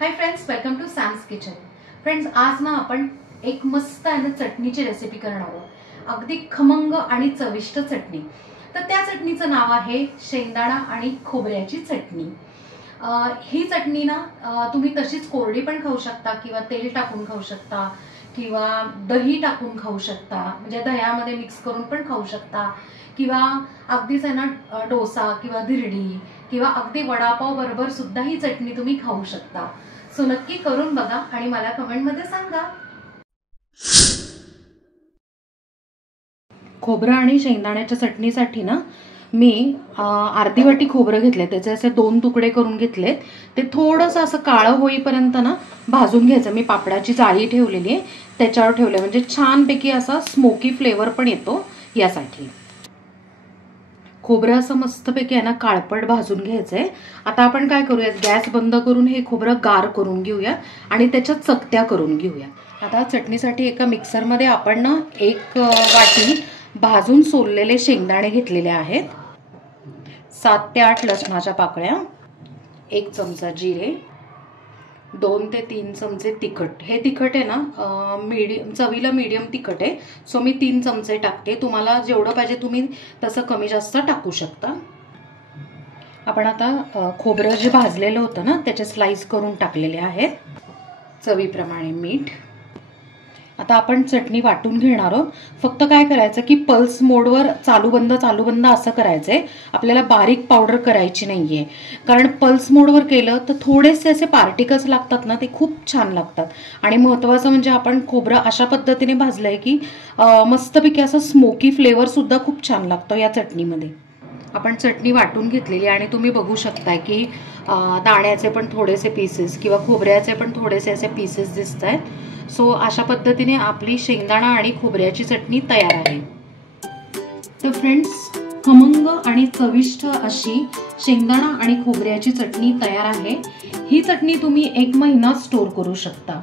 High friends, welcome to Sam's kitchen. Friends, आज ना आपण एक मस्त आणि चटणीची रेसिपी करणार आहोत। अगदी खमंग आणि चविष्ट चटणी। तर त्या चटणीचं नाव आहे शेंगदाणा आणि खोबऱ्याची चटणी। ही चटणी ना तुम्ही तशीच कोरडी पण खाऊ शकता किंवा तेल टाकून खाऊ शकता किंवा दही टाकून खाऊ शकता, म्हणजे दह्यामध्ये मिक्स करून पण खाऊ शकता किंवा अगदीच आहे ना डोसा किंवा धिरडी किंवा अगदी वडापाव बरोबर सुद्धा ही चटणी तुम्ही खाऊ शकता। सो नक्की करून बघा आणि मला कमेंट मध्ये सांगा। खोबरं आणि शेंगदाण्याच्या चटणीसाठी ना मी अर्धी वाटी खोबरं घेतले, त्याचे असे 2 तुकडे करून घेतलेत। ते थोडंसं असं काळं होईपर्यंत ना भाजून घ्यायचं। मी पापडाची जाळी ठेवलेली आहे त्याच्यावर ठेवले, म्हणजे छानपैकी असा स्मोकी फ्लेवर पण येतो यासाठी। खोबरं असं मस्तपैकी आहे ना काळपट भाजून घ्यायचंय। आता आपण काय करूया, गॅस बंद करून हे खोबरं गार करून घेऊया आणि त्याच्या चकत्या करून घेऊया। आता चटणीसाठी एका मिक्सरमध्ये आपण ना 1 वाटी भाजून सोललेले शेंगदाणे घेतलेले आहेत, 7 ते 8 लसणाच्या पाकळ्या, 1 चमचा जिरे, 2 ते 3 चमचे तिखट। हे तिखट आहे ना मीडियम चवीला मीडियम तिखट आहे, सो मी 3 चमचे टाकते। तुम्हाला जेवढं पाहिजे तुम्ही तसं कमी जास्त टाकू शकता। आपण आता खोबरं जे भाजलेलं होतं ना त्याचे स्लाइस करून टाकलेले आहेत, चवीप्रमाणे मीठ। आता आपण चटणी वाटून घेणार आहोत। फक्त काय करायचं की पल्स मोडवर चालू बंद असं करायचंय, आपल्याला बारीक पावडर करायची नाहीये। कारण पल्स मोडवर केलं तर थोडेसे असे पार्टिकल्स लागतात ना, ते खूप छान लागतात। आणि महत्त्वाचं म्हणजे आपण खोबरं अशा पद्धतीने भाजलंय की मस्तपैकी असं स्मोकी फ्लेवर सुद्धा खूप छान लागतो या चटणीमध्ये। आपण चटणी वाटून घेतलेली आणि तुम्ही बघू शकताय की दाण्याचे पण थोडेसे पीसेस किंवा खोबऱ्याचे पण थोडेसे असे पीसेस दिसत आहेत। सो अशा पद्धतीने आपली शेंगदाणा आणि खोबऱ्याची चटणी तयार आहे। तर फ्रेंड्स, खमंग आणि चविष्ट अशी शेंगदाणा आणि खोबऱ्याची चटणी तयार आहे। ही चटणी तुम्ही 1 महिना स्टोर करू शकता।